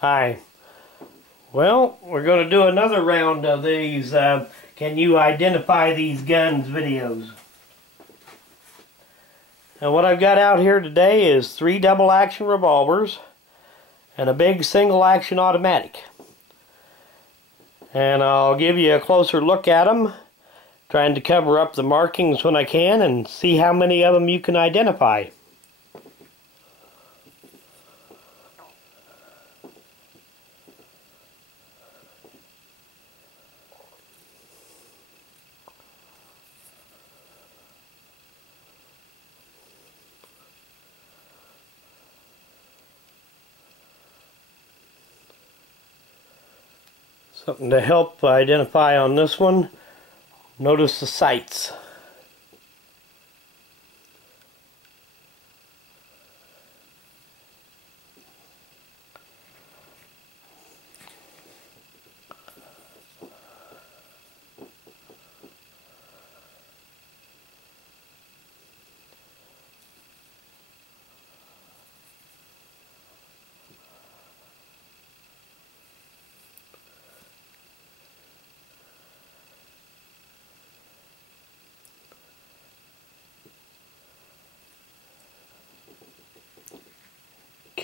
Hi. Well, we're going to do another round of these can you identify these guns videos. Now what I've got out here today is 3 double action revolvers and a big single action automatic. And I'll give you a closer look at them, trying to cover up the markings when I can and see how many of them you can identify. Something to help identify on this one. Notice the sights.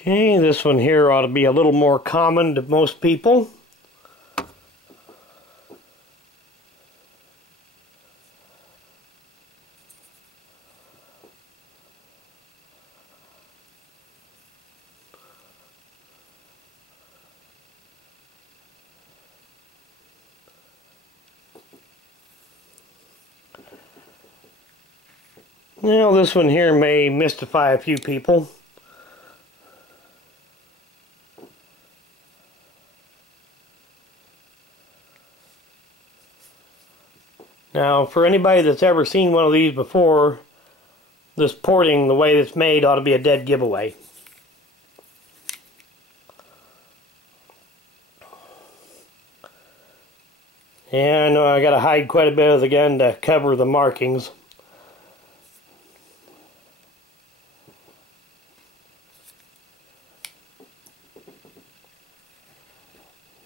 Okay, this one here ought to be a little more common to most people. Now this one here may mystify a few people. Now, for anybody that's ever seen one of these before, this porting, the way it's made, ought to be a dead giveaway. And I know I got to hide quite a bit of the gun to cover the markings.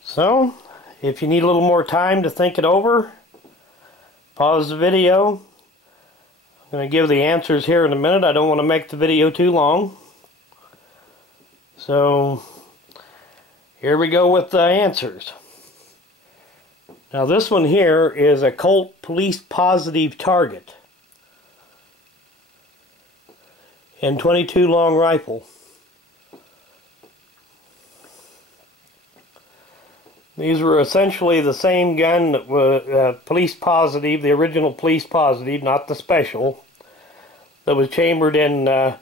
So, if you need a little more time to think it over, pause the video. I'm going to give the answers here in a minute. I don't want to make the video too long. So, here we go with the answers. Now this one here is a Colt police positive target. And .22 long rifle. These were essentially the same gun that was police positive, the original police positive, not the special, that was chambered in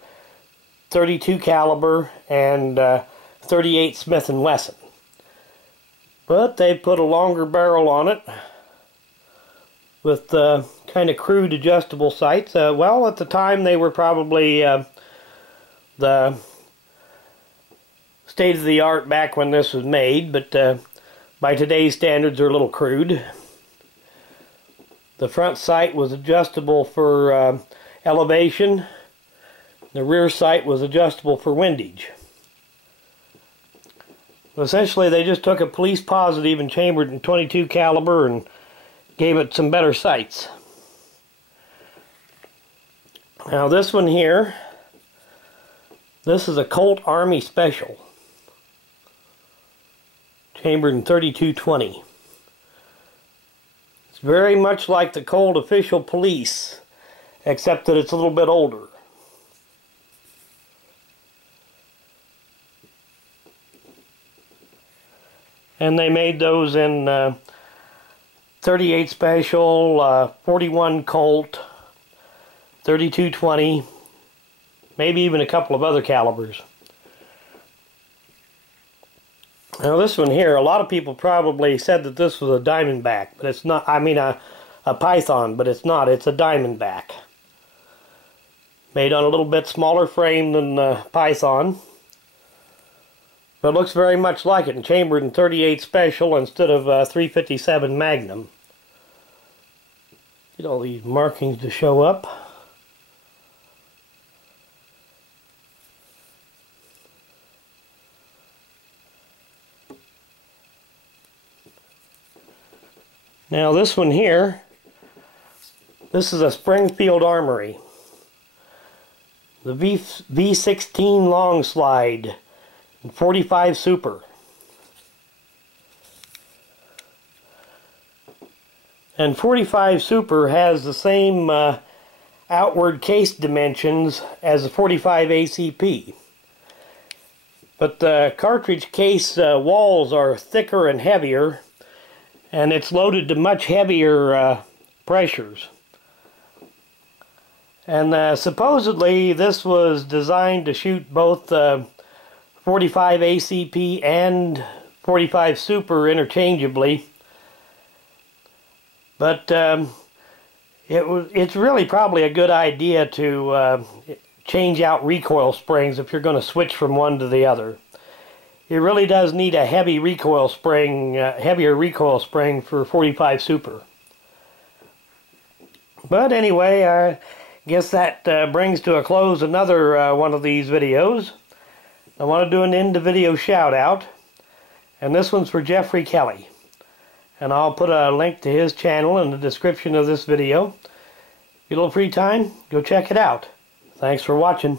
32 caliber and 38 Smith & Wesson. But they put a longer barrel on it with kind of crude adjustable sights. Well, at the time they were probably the state-of-the-art back when this was made, but by today's standards, they're a little crude. The front sight was adjustable for elevation. The rear sight was adjustable for windage. Essentially, they just took a police positive and chambered in .22 caliber and gave it some better sights. Now this one here, this is a Colt Army Special. Chambered in .32-20. It's very much like the Colt Official Police, except that it's a little bit older. And they made those in 38 Special, 41 Colt, .32-20, maybe even a couple of other calibers. Now this one here, a lot of people probably said that this was a Diamondback, but it's not. I mean a Python, but it's not. It's a Diamondback. Made on a little bit smaller frame than the Python. But it looks very much like it, and chambered in 38 Special instead of 357 Magnum. Get all these markings to show up. Now this one here, this is a Springfield Armory. The V16 long slide, 45 Super. And 45 Super has the same outward case dimensions as the 45 ACP. But the cartridge case walls are thicker and heavier, and it's loaded to much heavier pressures. And supposedly this was designed to shoot both 45 ACP and 45 Super interchangeably. But it's really probably a good idea to change out recoil springs if you're going to switch from one to the other. It really does need a heavy recoil spring, heavier recoil spring for 45 Super. But anyway, I guess that brings to a close another one of these videos. I want to do an end of video shout out, and this one's for Jeffrey Kelley. And I'll put a link to his channel in the description of this video. If you have a little free time, go check it out. Thanks for watching.